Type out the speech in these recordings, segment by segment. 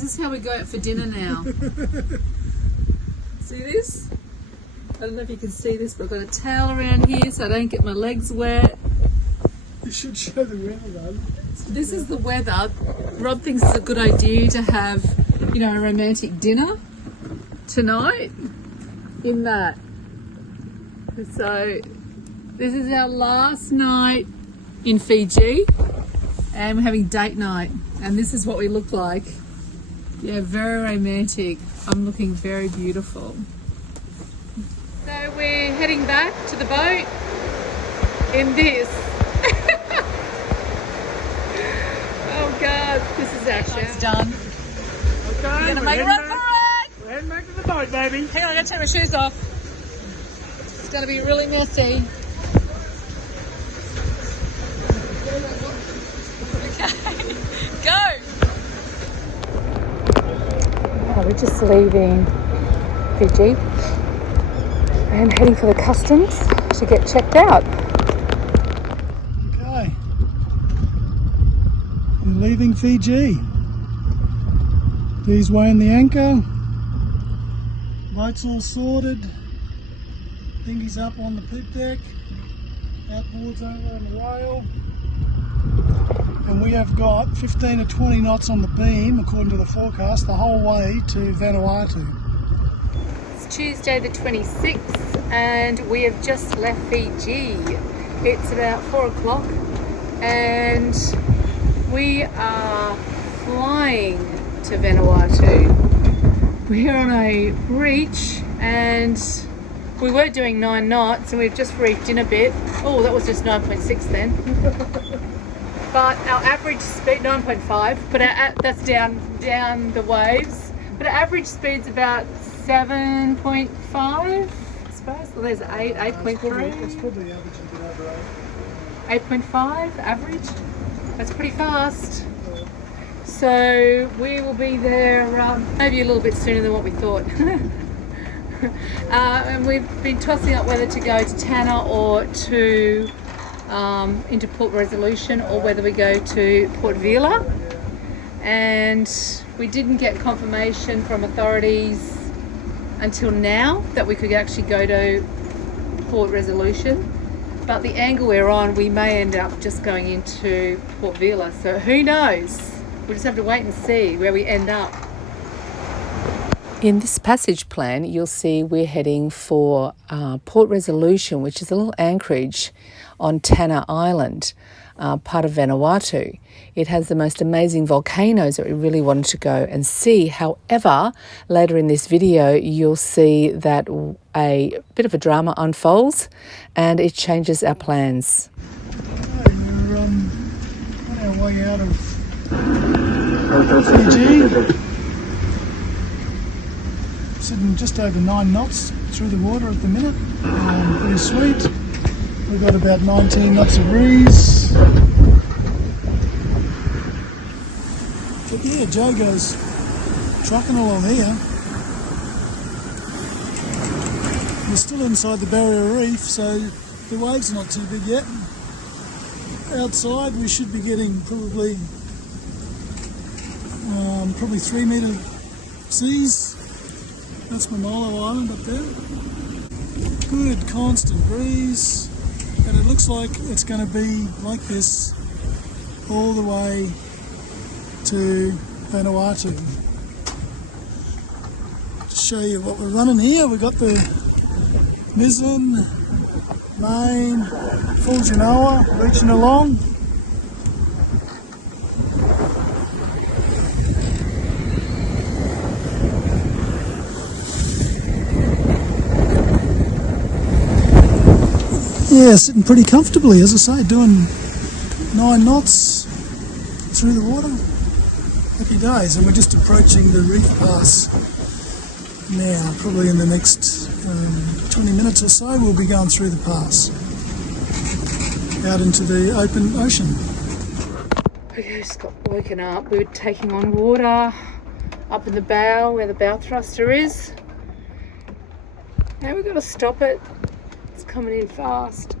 This is how we go out for dinner now. See this? I don't know if you can see this, but I've got a towel around here so I don't get my legs wet. You should show the weather though. This is the weather. Rob thinks it's a good idea to have, you know, a romantic dinner tonight in that. So this is our last night in Fiji and we're having date night and this is what we look like. Yeah, very romantic. I'm looking very beautiful. So we're heading back to the boat in this. Oh God, this is our show. It's done. Okay, We're gonna make a run for it. We're heading back to the boat, baby. Hang on, I gotta take my shoes off. It's gonna be really messy. Okay, go. Oh, we're just leaving Fiji and heading for the customs to get checked out. Okay. We're leaving Fiji. Dee's weighing the anchor. Boat's all sorted. Dinghy's up on the poop deck. Outboard's over on the rail. And we have got 15 to 20 knots on the beam, according to the forecast, the whole way to Vanuatu. It's Tuesday the 26th and we have just left Fiji. It's about 4 o'clock and we are flying to Vanuatu. We're on a reach and we were doing 9 knots and we've just reefed in a bit. Oh, that was just 9.6 then. But our average speed, 9.5, but that's down the waves. But our average speed's about 7.5, I suppose. Well, there's 8, 8.3. It's probably averaging a bit over 8. 8.5 average. That's pretty fast. So we will be there maybe a little bit sooner than what we thought. And we've been tossing up whether to go to Tanna or to into Port Resolution or whether we go to Port Vila. And we didn't get confirmation from authorities until now that we could actually go to Port Resolution. But the angle we're on, we may end up just going into Port Vila. So who knows? We'll just have to wait and see where we end up. In this passage plan, you'll see we're heading for Port Resolution, which is a little anchorage on Tanna Island, part of Vanuatu. It has the most amazing volcanoes that we really wanted to go and see. However, later in this video, you'll see that a bit of a drama unfolds and it changes our plans. Okay, we're on our way out of Fiji. Sitting just over 9 knots through the water at the minute. Pretty sweet. We've got about 19 knots of breeze. But yeah, Joe goes trucking along here. We're still inside the barrier reef, so the waves are not too big yet. Outside we should be getting probably 3 metre seas. That's Mamalo Island up there. Good constant breeze, and it looks like it's going to be like this all the way to Vanuatu. To show you what we're running here, we've got the mizzen, main, full genoa reaching along. Yeah, sitting pretty comfortably, as I say, doing 9 knots through the water. Happy days, and we're just approaching the reef pass now. Probably in the next 20 minutes or so, we'll be going through the pass out into the open ocean. Okay, just got woken up. We were taking on water up in the bow where the bow thruster is. Now we've got to stop it. It's coming in fast.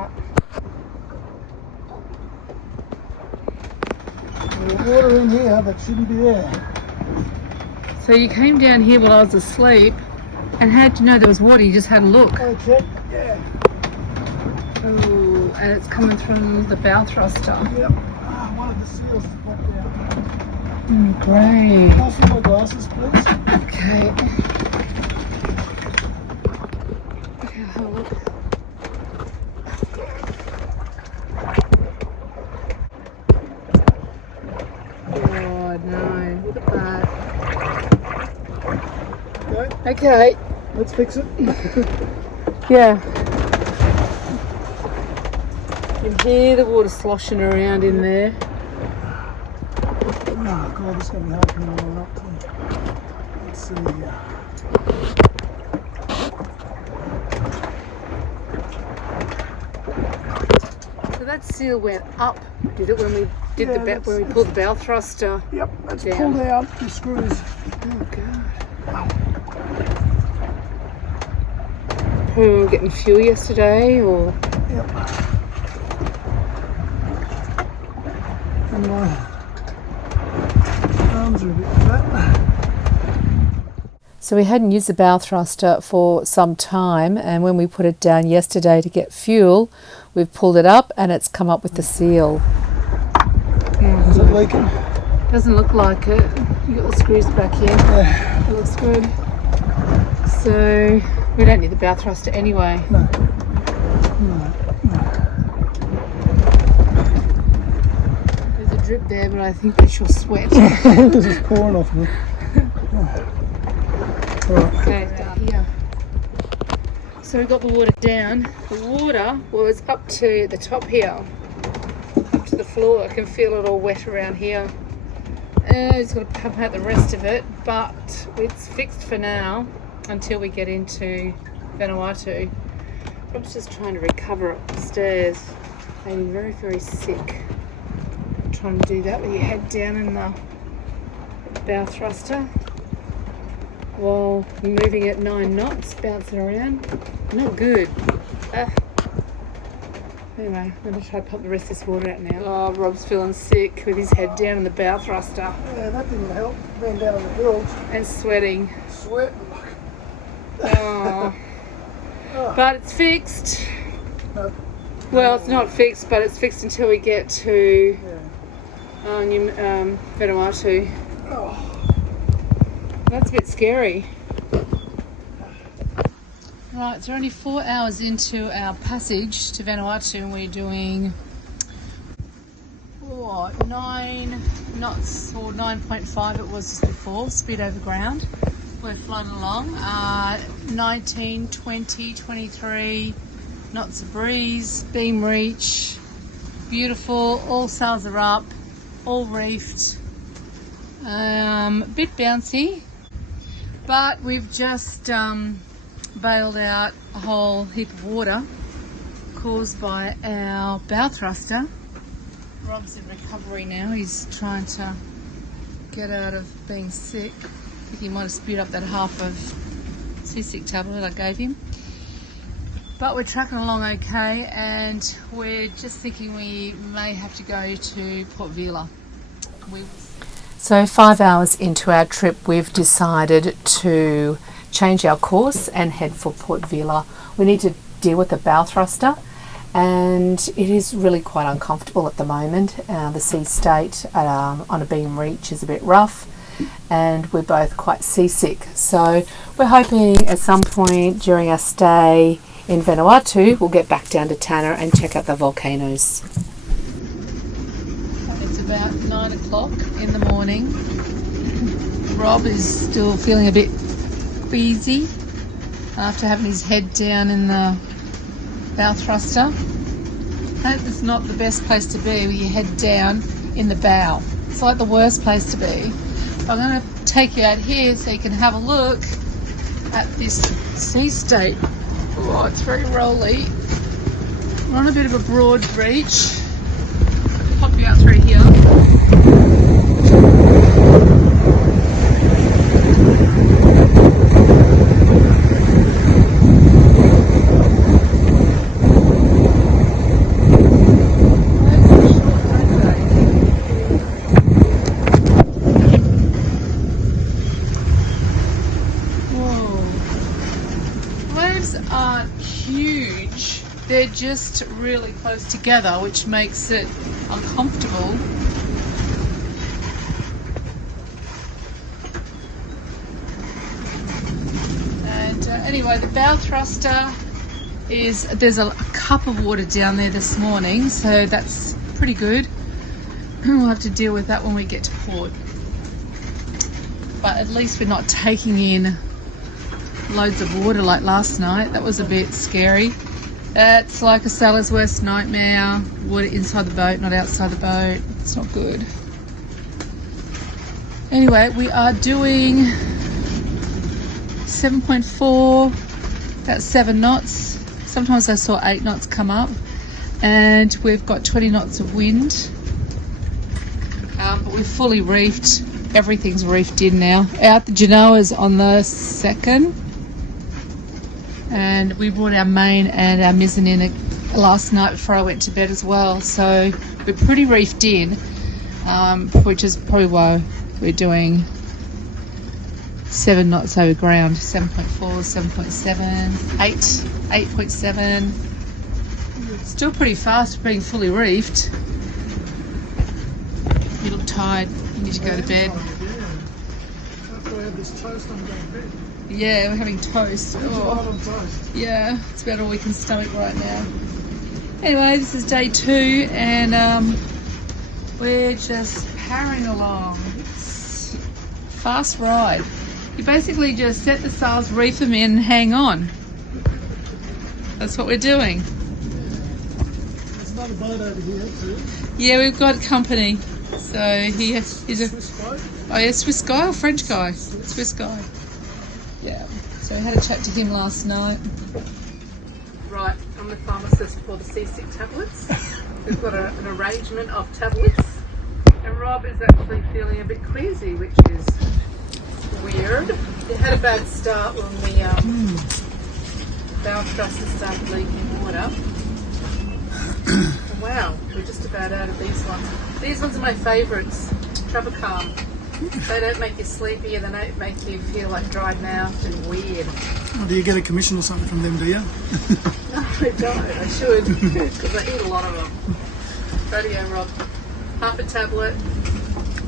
out. There's water in here that shouldn't be there. So you came down here while I was asleep, and how did you know there was water? You just had a look. I checked, yeah. Oh, and it's coming from the bow thruster. Yep. One of the seals has popped out. Oh, great. Can I see my glasses, please? Okay. Okay, I'll have a look. Oh no, look at that. Okay, Okay. let's fix it. Yeah. You can hear the water sloshing around in there. Oh god, this is going to be hard for me to up to. Let's see here. So that seal went up, did it, when we did Yeah, when we pulled the bow thruster? Yep, let's down. pull out the screws. Oh god. Probably we were getting fuel yesterday, or Yep. And my arms are a bit fat. so we hadn't used the bow thruster for some time, and when we put it down yesterday to get fuel, we've pulled it up and it's come up with the seal. Is it leaking? Doesn't look like it. You got the screws back in. Yeah. It looks good. So we don't need the bow thruster anyway. No. There's a drip there, but I think that's your sweat. This is pouring off me. Alright. Okay, down here. So we got the water down. The water was up to the top here, up to the floor. I can feel it all wet around here. And it's got to pump out the rest of it, but it's fixed for now until we get into Vanuatu. Rob's just trying to recover upstairs. They've been very, very sick. Trying to do that with your head down in the bow thruster while moving at 9 knots, bouncing around. Not good. Anyway, I'm going to try to pump the rest of this water out now. Oh, Rob's feeling sick with his head down in the bow thruster. Yeah, that didn't help. Being down on the bilge. And sweating. Sweat. Oh. But it's fixed. No. Well, it's not fixed, but it's fixed until we get to Vanuatu. Oh. That's a bit scary. Right, so we're only 4 hours into our passage to Vanuatu, and we're doing 9 knots, or 9.5 it was just before, speed over ground. We're floating along, 19, 20, 23 knots of breeze, beam reach, beautiful, all sails are up, all reefed, a bit bouncy, but we've just bailed out a whole heap of water caused by our bow thruster. Rob's in recovery now. He's trying to get out of being sick. I think he might have spewed up that half of seasick tablet I gave him. But we're trucking along okay, and we're just thinking we may have to go to Port Vila. So 5 hours into our trip, we've decided to change our course and head for Port Vila. We need to deal with the bow thruster, and it is really quite uncomfortable at the moment. The sea state on a beam reach is a bit rough, and we're both quite seasick. So we're hoping at some point during our stay in Vanuatu we'll get back down to Tanna and check out the volcanoes. It's about 9 o'clock in the morning. Rob is still feeling a bit queasy after having his head down in the bow thruster. That is not the best place to be with your head down in the bow. It's like the worst place to be. I'm going to take you out here so you can have a look at this sea state. Oh, it's very rolly. We're on a bit of a broad reach. Pop you out through here. just really close together, which makes it uncomfortable. And anyway, the bow thruster there's a cup of water down there this morning, so that's pretty good. We'll have to deal with that when we get to port. But at least we're not taking in loads of water like last night. That was a bit scary. That's like a sailor's worst nightmare. Water inside the boat, not outside the boat. It's not good. Anyway, we are doing 7.4, that's 7 knots. Sometimes I saw 8 knots come up, and we've got 20 knots of wind. But we've fully reefed. Everything's reefed in now. Out the genoa's on the 2nd, and we brought our main and our mizzen in last night before I went to bed as well. So we're pretty reefed in, which is probably why we're doing 7 knots over ground. 7.4, 7.7, 8.7. Still pretty fast for being fully reefed. You look tired. You need to go to bed. Yeah, we're having toast. Oh. Yeah, it's about all we can stomach right now. Anyway, this is day 2, and we're just powering along. It's a fast ride. You basically just set the sails, reef them in, and hang on. That's what we're doing. There's another boat over here too. Yeah, we've got company. So he's a Swiss boat? Oh yeah, Swiss guy or French guy? Swiss guy. Yeah. So we had a chat to him last night. Right, I'm the pharmacist for the seasick tablets. We've got an arrangement of tablets, and Rob is actually feeling a bit queasy, which is weird. It had a bad start when the bow thruster started leaking water. Wow, we're just about out of these ones. These ones are my favourites. Travel Calm. They don't make you sleepy, and they don't make you feel like dry mouthed and weird. Oh, do you get a commission or something from them, do you? No, I don't. I should, because I eat a lot of them. Radio, Rob. Half a tablet.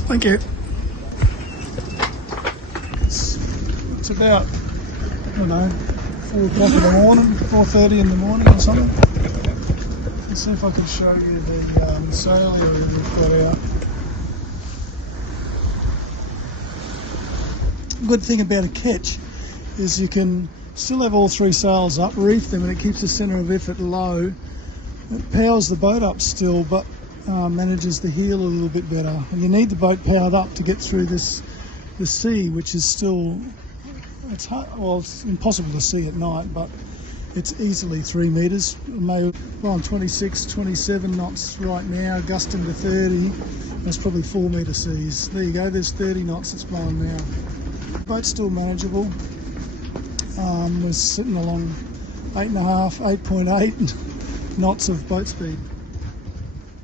Thank you. It's about, I don't know, 4 o'clock in the morning, 4:30 in the morning or something. Let's see if I can show you the sail area we've got out. Good thing about a ketch is you can still have all 3 sails up, reef them, and it keeps the centre of effort low. It powers the boat up still, but manages the heel a little bit better. And you need the boat powered up to get through the sea, which is still, it's hard, well, it's impossible to see at night, but it's easily 3 metres. Well, I'm 26, 27 knots right now, gusting to 30. That's probably 4 metre seas. There you go, there's 30 knots it's blowing now. The boat's still manageable. We're sitting along 8.5, 8.8 knots of boat speed.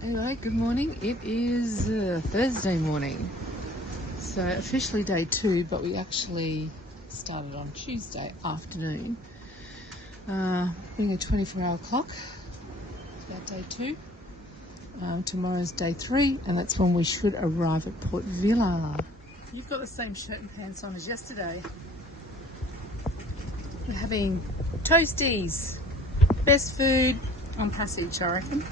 Anyway, good morning. It is Thursday morning. So officially day 2, but we actually started on Tuesday afternoon. Being a 24-hour clock. It's about day 2. Tomorrow's day 3, and that's when we should arrive at Port Vila. You've got the same shirt and pants on as yesterday. We're having toasties. Best food on passage, I reckon.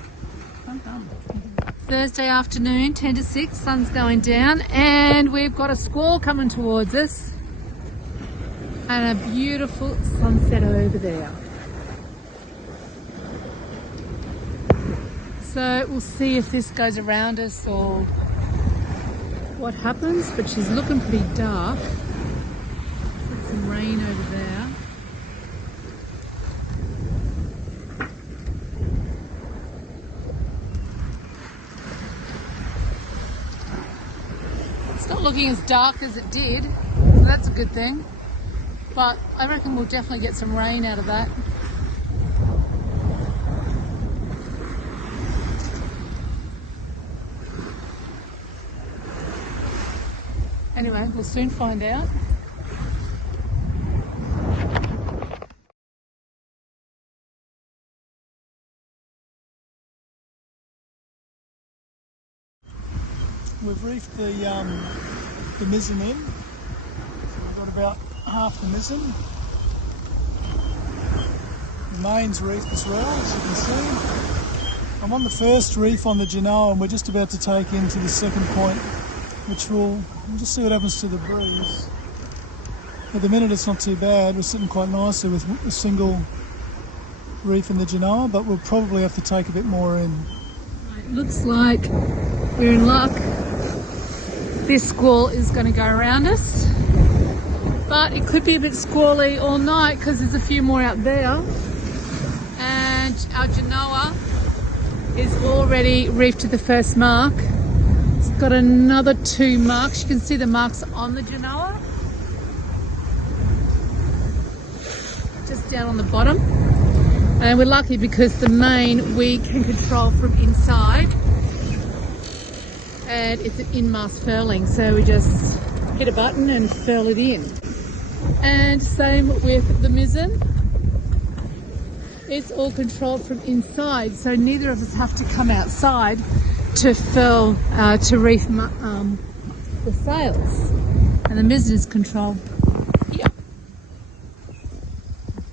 Thursday afternoon, 10 to 6, sun's going down, and we've got a squall coming towards us. And a beautiful sunset over there. So we'll see if this goes around us or what happens, but she's looking pretty dark. Got some rain over there. It's not looking as dark as it did, so that's a good thing. But I reckon we'll definitely get some rain out of that. Anyway, we'll soon find out. we've reefed the mizzen in. So we've got about half the mizzen. The main's reefed as well, as you can see. I'm on the first reef on the Genoa, and we're just about to take into the second point, which we'll just see what happens to the breeze. At the minute it's not too bad, we're sitting quite nicely with a single reef in the Genoa, but we'll probably have to take a bit more in. It looks like we're in luck. This squall is going to go around us, but it could be a bit squally all night because there's a few more out there. And our Genoa is already reefed to the first mark. It's got another 2 marks. You can see the marks on the Genoa, just down on the bottom. And we're lucky because the main we can control from inside, and it's an in-mast furling, so we just hit a button and furl it in. And same with the mizzen, it's all controlled from inside, so neither of us have to come outside to furl, to reef the sails, and the mizzen is controlled here.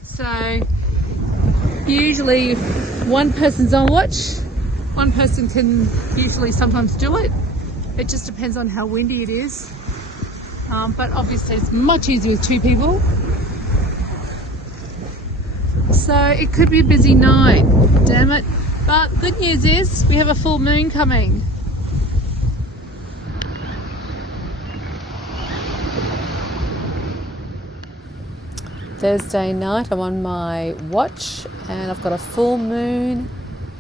So usually if one person's on watch, one person can usually sometimes do it. It just depends on how windy it is. But obviously it's much easier with 2 people. So it could be a busy night, damn it. But good news is we have a full moon coming. Thursday night, I'm on my watch and I've got a full moon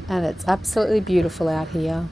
and it's absolutely beautiful out here.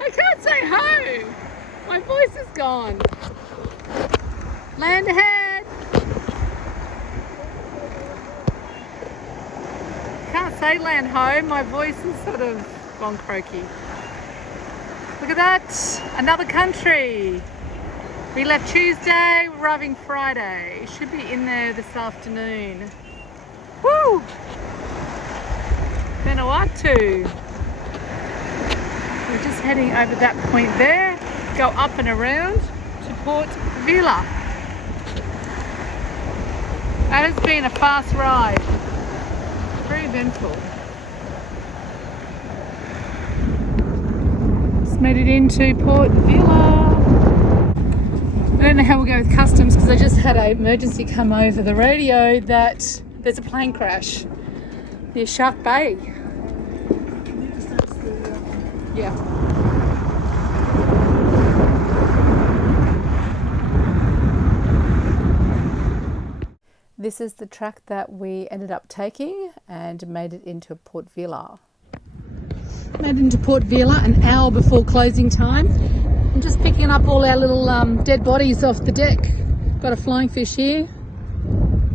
I can't say ho. My voice is gone. Land ahead. Can't say land ho. My voice is sort of gone croaky. Look at that. Another country. We left Tuesday, we're arriving Friday. Should be in there this afternoon. Woo! Vanuatu. We're just heading over that point there, go up and around to Port Vila. That has been a fast ride, very eventful. Just made it into Port Vila. I don't know how we'll go with customs because I just had an emergency come over the radio that there's a plane crash near Shark Bay. Yeah. This is the track that we ended up taking and made it into Port Vila. Made it into Port Vila an hour before closing time. I'm just picking up all our little dead bodies off the deck. Got a flying fish here.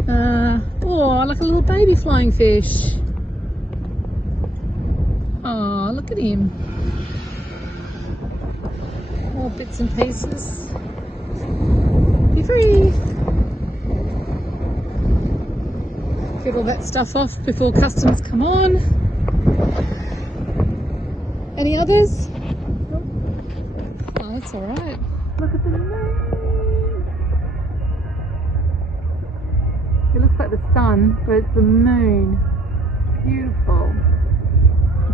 Oh, like a little baby flying fish. Oh, look at him. All bits and pieces. Be free. Get all that stuff off before customs come on. Any others? Nope. Oh, that's all right. Look at the moon. It looks like the sun, but it's the moon. Beautiful.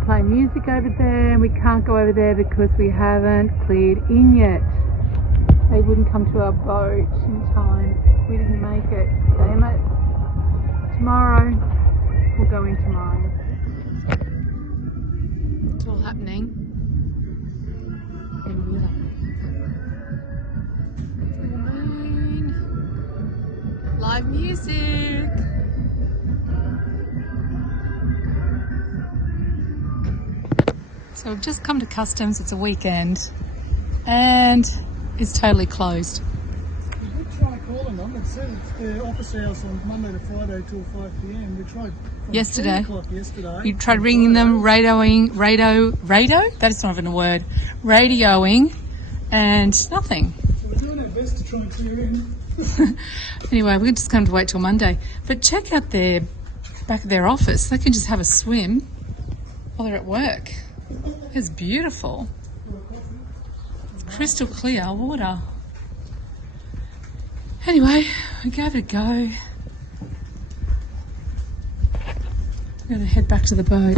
Playing music over there, and we can't go over there because we haven't cleared in yet. They wouldn't come to our boat in time. We didn't make it. Damn it. Tomorrow, we'll go in tomorrow. happening in Vila. Full moon, live music. So we've just come to customs. It's a weekend and it's totally closed. We did try calling them. It said it's the office hours on Monday to Friday till 5 p.m. We tried from Yesterday. 10 o'clock yesterday. You tried ringing them, radioing, that is not even a word, radioing, and nothing. So we're doing our best to try and clear in. Anyway, we're just going to wait till Monday. But check out their back of their office. They can just have a swim while they're at work. It's beautiful. It's crystal clear water. Anyway, we gave it a go. We're going to head back to the boat.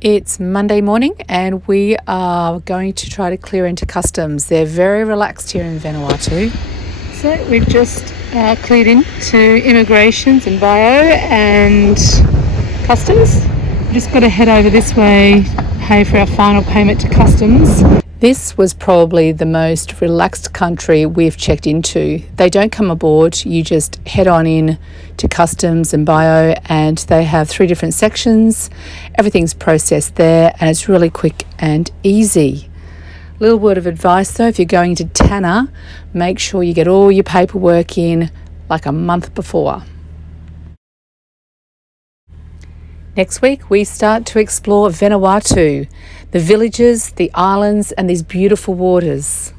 It's Monday morning and we are going to try to clear into customs. They're very relaxed here in Vanuatu. So we've just cleared into immigrations and bio and customs. We've just got to head over this way, pay for our final payment to customs. This was probably the most relaxed country we've checked into. They don't come aboard, you just head on in to customs and bio, and they have 3 different sections. Everything's processed there and it's really quick and easy. Little word of advice though, if you're going to Tanna, make sure you get all your paperwork in like a month before. Next week we start to explore Vanuatu, the villages, the islands and these beautiful waters.